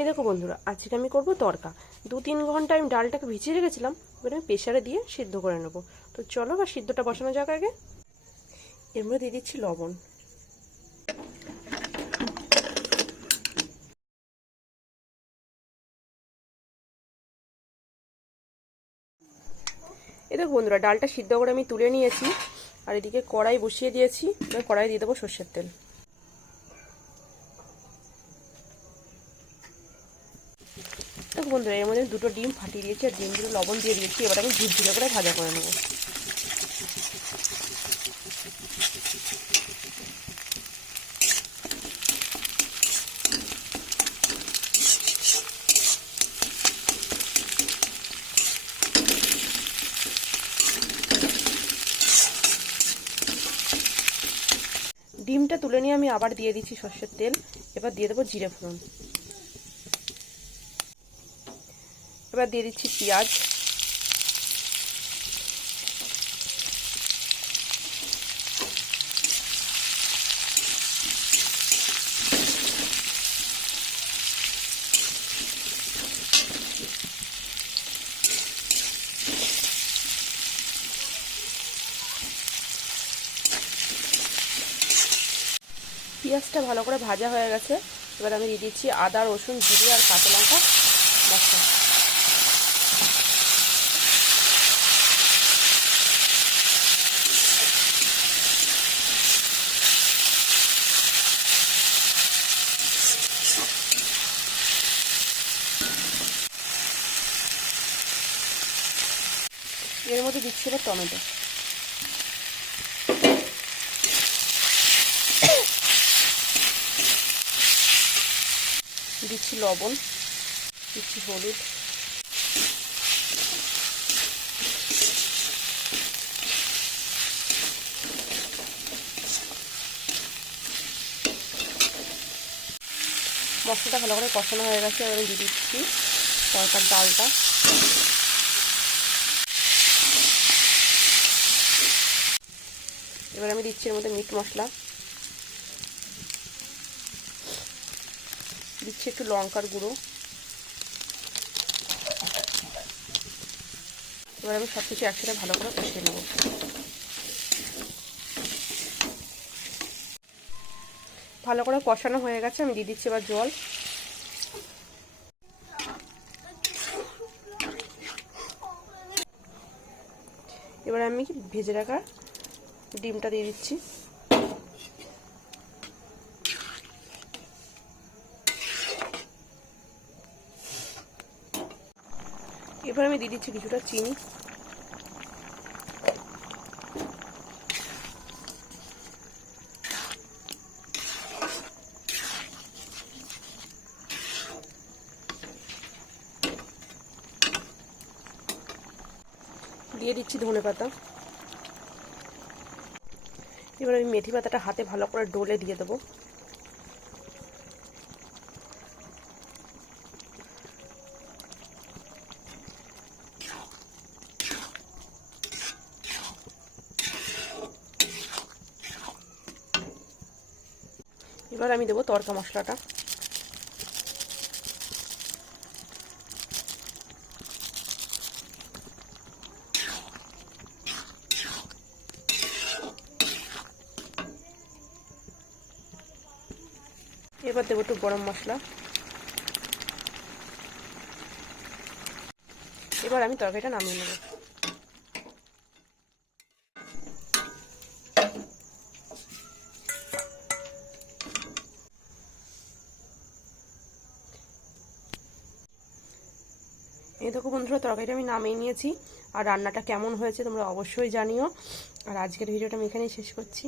এ দেখো বন্ধুরা, আজকে আমি করব তরকা দু তিন ঘণ্টা আমি ডালটাকে ভিজিয়ে রেখেছিলাম, এবার আমি প্রেশারে দিয়ে সিদ্ধ করে নেব। তো চলো বা সিদ্ধটা বসানো যাক আগে। এর মধ্যে দিয়ে দিচ্ছি লবণ। এ দেখো বন্ধুরা, ডালটা সিদ্ধ করে আমি তুলে নিয়েছি, আর এদিকে কড়াই বসিয়ে দিয়েছি কড়াই দিয়ে দেবো সর্ষের তেল। দেখো বন্ধুরা, এর মধ্যে দুটো ডিম ফাটিয়ে দিয়েছি, আর ডিমগুলো লবণ দিয়ে দিয়েছি। এবার আমি ঝুরঝুরে করে ভাজা করে নেব। ডিমটা তুলে নিয়ে আমি আবার দিয়ে দিচ্ছি সর্ষের তেল। এবার দিয়ে দেবো জিরে ফোড়ন। এবার দিয়ে দিচ্ছি পেঁয়াজ। পেঁয়াজটা ভালো করে ভাজা হয়ে গেছে। এবার আমি দিয়ে দিচ্ছি আদা, রসুন, জিরে আর কাঁচা লঙ্কা। মশলা এর মধ্যে দিচ্ছি এবার টমেটো। দিচ্ছি লবণ, দিচ্ছি হলুদ। মশলাটা ভালো করে কষানো হয়ে গেছে, এবার দিয়ে দিচ্ছি তরকার ডালটা। এবার আমি দিচ্ছি এর মধ্যে মিট মশলা। দিচ্ছি একটু লঙ্কার গুঁড়ো। এবার আমি সব কিছু একসাথে ভালো করে কষিয়ে নেব। ভালো করে কষানো হয়ে গেছে, আমি দিয়ে দিচ্ছি এবার জল। এবার আমি ভেজে রাখা ডিমটা দিয়ে দিচ্ছি। এবার আমি দিয়ে দিচ্ছি কিছুটা চিনি। দিয়ে দিচ্ছি ধনে পাতা এবার আমি মেথি পাতাটা হাতে ভালো করে ডোলে দিয়ে দেবো। এবার আমি দেবো তরকা মশলাটা। এবার দেবো একটু গরম মশলা। এবার আমি তরকারিটা নামিয়ে নেব। এই দেখো বন্ধুরা, তরকারিটা আমি নামিয়ে নিয়েছি। আর রান্নাটা কেমন হয়েছে তোমরা অবশ্যই জানিও। আর আজকের ভিডিওটা আমি এখানেই শেষ করছি।